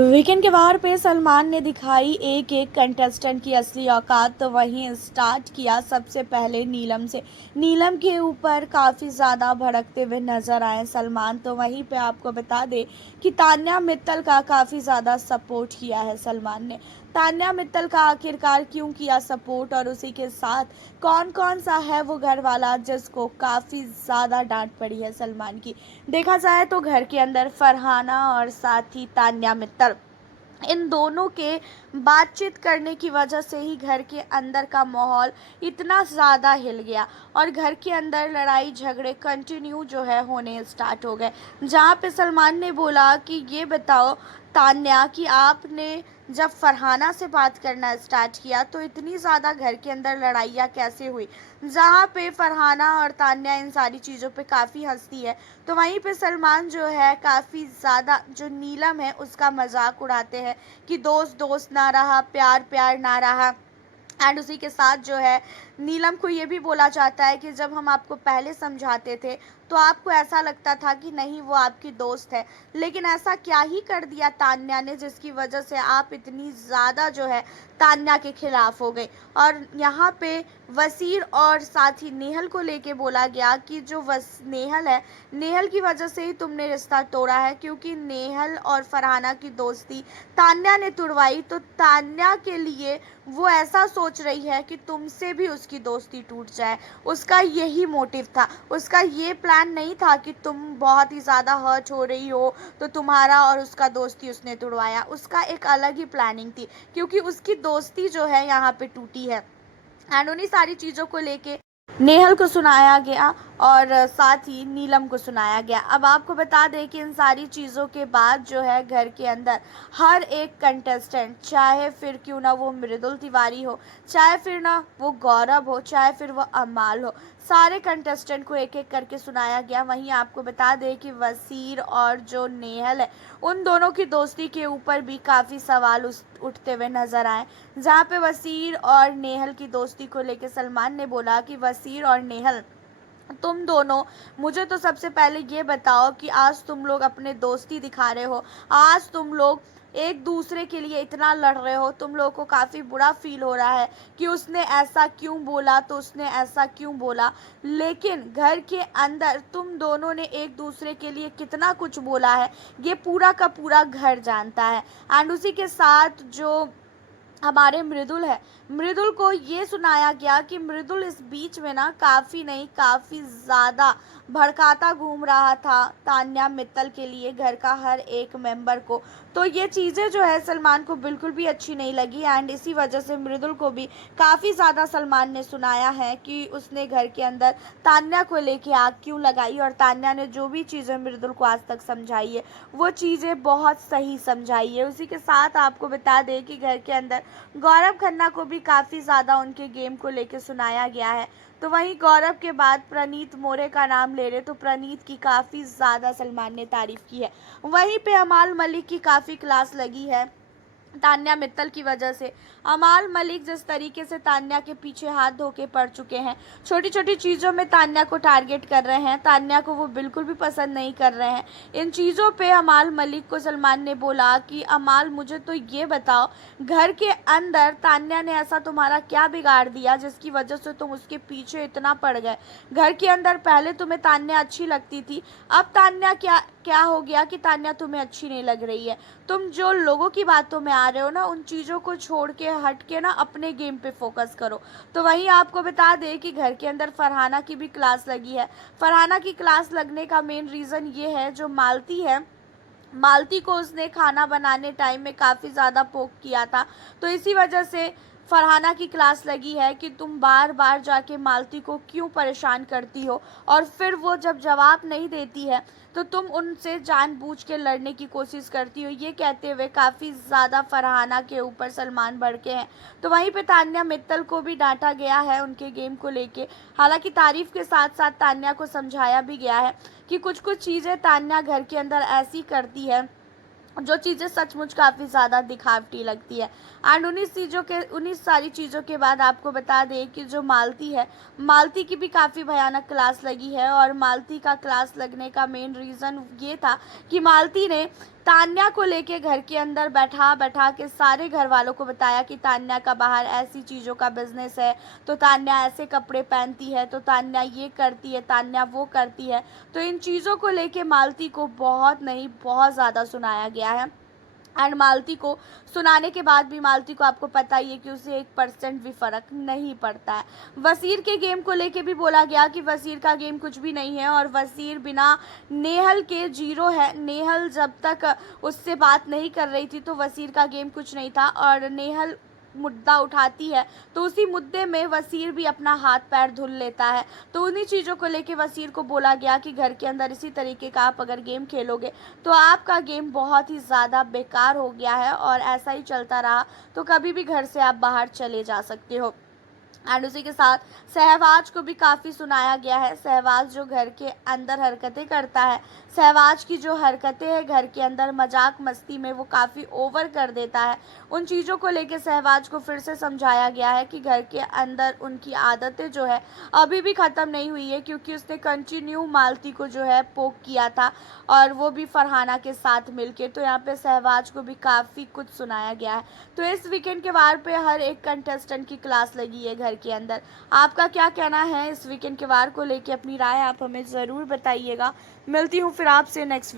Weekend के वार पे सलमान ने दिखाई एक एक कंटेस्टेंट की असली औकात। तो वहीं स्टार्ट किया सबसे पहले नीलम से। नीलम के ऊपर काफ़ी ज़्यादा भड़कते हुए नजर आए सलमान। तो वहीं पे आपको बता दें कि तान्या मित्तल का काफ़ी ज़्यादा सपोर्ट किया है सलमान ने। तान्या मित्तल का आखिरकार क्यों किया सपोर्ट, और उसी के साथ कौन कौन सा है वो घर वाला जिसको काफ़ी ज़्यादा डांट पड़ी है सलमान की। देखा जाए तो घर के अंदर फरहाना और साथ ही तान्या मित्तल, इन दोनों के बातचीत करने की वजह से ही घर के अंदर का माहौल इतना ज़्यादा हिल गया और घर के अंदर लड़ाई झगड़े कंटिन्यू जो है होने स्टार्ट हो गए। जहाँ पे सलमान ने बोला कि ये बताओ तान्या कि आपने जब फरहाना से बात करना स्टार्ट किया तो इतनी ज़्यादा घर के अंदर लड़ाइयाँ कैसे हुई। जहाँ पे फरहाना और तान्या इन सारी चीज़ों पे काफ़ी हंसती है, तो वहीं पे सलमान जो है काफ़ी ज़्यादा जो नीलम है उसका मजाक उड़ाते हैं कि दोस्त दोस्त ना रहा, प्यार प्यार ना रहा। एंड उसी के साथ जो है नीलम को ये भी बोला जाता है कि जब हम आपको पहले समझाते थे तो आपको ऐसा लगता था कि नहीं वो आपकी दोस्त है, लेकिन ऐसा क्या ही कर दिया तान्या ने जिसकी वजह से आप इतनी ज़्यादा जो है तान्या के खिलाफ हो गए। और यहाँ पे वसीर और साथ ही नेहल को लेके बोला गया कि जो नेहल है, नेहल की वजह से ही तुमने रिश्ता तोड़ा है, क्योंकि नेहल और फरहाना की दोस्ती तान्या ने तुड़वाई। तो तान्या के लिए वो ऐसा सोच रही है कि तुमसे भी उसकी दोस्ती टूट जाए। उसका यही मोटिव था, उसका ये प्लान नहीं था कि तुम बहुत ही ज़्यादा हर्ट हो रही हो तो तुम्हारा और उसका दोस्ती उसने तुड़वाया। उसका एक अलग ही प्लानिंग थी, क्योंकि उसकी दोस्ती जो है यहाँ पे टूटी है। एंड उन्हीं सारी चीज़ों को लेके नेहल को सुनाया गया और साथ ही नीलम को सुनाया गया। अब आपको बता दें कि इन सारी चीज़ों के बाद जो है घर के अंदर हर एक कंटेस्टेंट, चाहे फिर क्यों ना वो मृदुल तिवारी हो, चाहे फिर ना वो गौरव हो, चाहे फिर वो अमाल हो, सारे कंटेस्टेंट को एक एक करके सुनाया गया। वहीं आपको बता दें कि वसीर और जो नेहल है उन दोनों की दोस्ती के ऊपर भी काफ़ी सवाल उठते हुए नजर आए। जहाँ पे वसीर और नेहल की दोस्ती को लेकर सलमान ने बोला कि वसीर और नेहल, तुम दोनों मुझे तो सबसे पहले ये बताओ कि आज तुम लोग अपने दोस्ती दिखा रहे हो, आज तुम लोग एक दूसरे के लिए इतना लड़ रहे हो, तुम लोगों को काफ़ी बुरा फील हो रहा है कि उसने ऐसा क्यों बोला तो उसने ऐसा क्यों बोला, लेकिन घर के अंदर तुम दोनों ने एक दूसरे के लिए कितना कुछ बोला है ये पूरा का पूरा घर जानता है। एंड उसी के साथ जो हमारे मृदुल है, मृदुल को ये सुनाया गया कि मृदुल इस बीच में ना काफ़ी नहीं काफ़ी ज़्यादा भड़काता घूम रहा था तान्या मित्तल के लिए, घर का हर एक मेंबर को। तो ये चीज़ें जो है सलमान को बिल्कुल भी अच्छी नहीं लगी एंड इसी वजह से मृदुल को भी काफ़ी ज़्यादा सलमान ने सुनाया है कि उसने घर के अंदर तान्या को लेके आग क्यों लगाई, और तान्या ने जो भी चीज़ें मृदुल को आज तक समझाई है वो चीज़ें बहुत सही समझाई है। उसी के साथ आपको बता दें कि घर के अंदर गौरव खन्ना को भी काफ़ी ज़्यादा उनके गेम को लेके सुनाया गया है। तो वहीं गौरव के बाद प्रनीत मोरे का नाम ले रहे तो प्रनीत की काफ़ी ज़्यादा सलमान ने तारीफ़ की है। वहीं पे अमाल मलिक की काफ़ी क्लास लगी है तान्या मित्तल की वजह से। अमाल मलिक जिस तरीके से तान्या के पीछे हाथ धो के पड़ चुके हैं, छोटी छोटी चीज़ों में तान्या को टारगेट कर रहे हैं, तान्या को वो बिल्कुल भी पसंद नहीं कर रहे हैं। इन चीज़ों पे अमाल मलिक को सलमान ने बोला कि अमाल मुझे तो ये बताओ, घर के अंदर तान्या ने ऐसा तुम्हारा क्या बिगाड़ दिया जिसकी वजह से तुम उसके पीछे इतना पड़ गए। घर के अंदर पहले तुम्हें तान्या अच्छी लगती थी, अब तान्या क्या क्या हो गया कि तान्या तुम्हें अच्छी नहीं लग रही है। तुम जो लोगों की बातों में आ रहे हो ना, उन चीज़ों को छोड़ के हट के ना अपने गेम पे फोकस करो। तो वहीं आपको बता दें कि घर के अंदर फरहाना की भी क्लास लगी है। फरहाना की क्लास लगने का मेन रीज़न ये है, जो मालती है, मालती को उसने खाना बनाने टाइम में काफ़ी ज़्यादा पोक किया था, तो इसी वजह से फरहाना की क्लास लगी है कि तुम बार बार जाके मालती को क्यों परेशान करती हो, और फिर वो जब जवाब नहीं देती है तो तुम उनसे जानबूझ के लड़ने की कोशिश करती हो। ये कहते हुए काफ़ी ज़्यादा फरहाना के ऊपर सलमान भड़के हैं। तो वहीं पे तान्या मित्तल को भी डांटा गया है उनके गेम को लेके। हालांकि तारीफ़ के साथ साथ तान्या को समझाया भी गया है कि कुछ कुछ चीज़ें तान्या घर के अंदर ऐसी करती है जो चीज़ें सचमुच काफ़ी ज़्यादा दिखावटी लगती है। एंड उन्हीं सारी चीज़ों के बाद आपको बता दें कि जो मालती है, मालती की भी काफ़ी भयानक क्लास लगी है, और मालती का क्लास लगने का मेन रीज़न ये था कि मालती ने तान्या को लेके घर के अंदर बैठा बैठा के सारे घर वालों को बताया कि तान्या का बाहर ऐसी चीज़ों का बिजनेस है, तो तान्या ऐसे कपड़े पहनती है, तो तान्या ये करती है, तान्या वो करती है। तो इन चीज़ों को लेके मालती को बहुत नहीं बहुत ज़्यादा सुनाया गया है। एंड मालती को सुनाने के बाद भी मालती को आपको पता ही है कि उसे 1% भी फ़र्क नहीं पड़ता है। वसीर के गेम को लेके भी बोला गया कि वसीर का गेम कुछ भी नहीं है और वसीर बिना नेहल के जीरो है। नेहल जब तक उससे बात नहीं कर रही थी तो वसीर का गेम कुछ नहीं था, और नेहल मुद्दा उठाती है तो उसी मुद्दे में वसीर भी अपना हाथ पैर धुल लेता है। तो उन्हीं चीज़ों को लेके वसीर को बोला गया कि घर के अंदर इसी तरीके का आप अगर गेम खेलोगे तो आपका गेम बहुत ही ज़्यादा बेकार हो गया है, और ऐसा ही चलता रहा तो कभी भी घर से आप बाहर चले जा सकते हो। एंड उसी के साथ सहवाज को भी काफ़ी सुनाया गया है। सहवाज जो घर के अंदर हरकतें करता है, सहवाज की जो हरकतें हैं घर के अंदर मजाक मस्ती में वो काफ़ी ओवर कर देता है। उन चीज़ों को लेके सहवाज को फिर से समझाया गया है कि घर के अंदर उनकी आदतें जो है अभी भी ख़त्म नहीं हुई है, क्योंकि उसने कंटिन्यू मालती को जो है पोक किया था, और वो भी फरहाना के साथ मिलके। तो यहाँ पे सहवाज को भी काफ़ी कुछ सुनाया गया है। तो इस वीकेंड के वार पे हर एक कंटेस्टेंट की क्लास लगी है घर के अंदर। आपका क्या कहना है इस वीकेंड के वार को लेके? अपनी राय आप हमें ज़रूर बताइएगा। मिलती हूँ फिर आपसे नेक्स्ट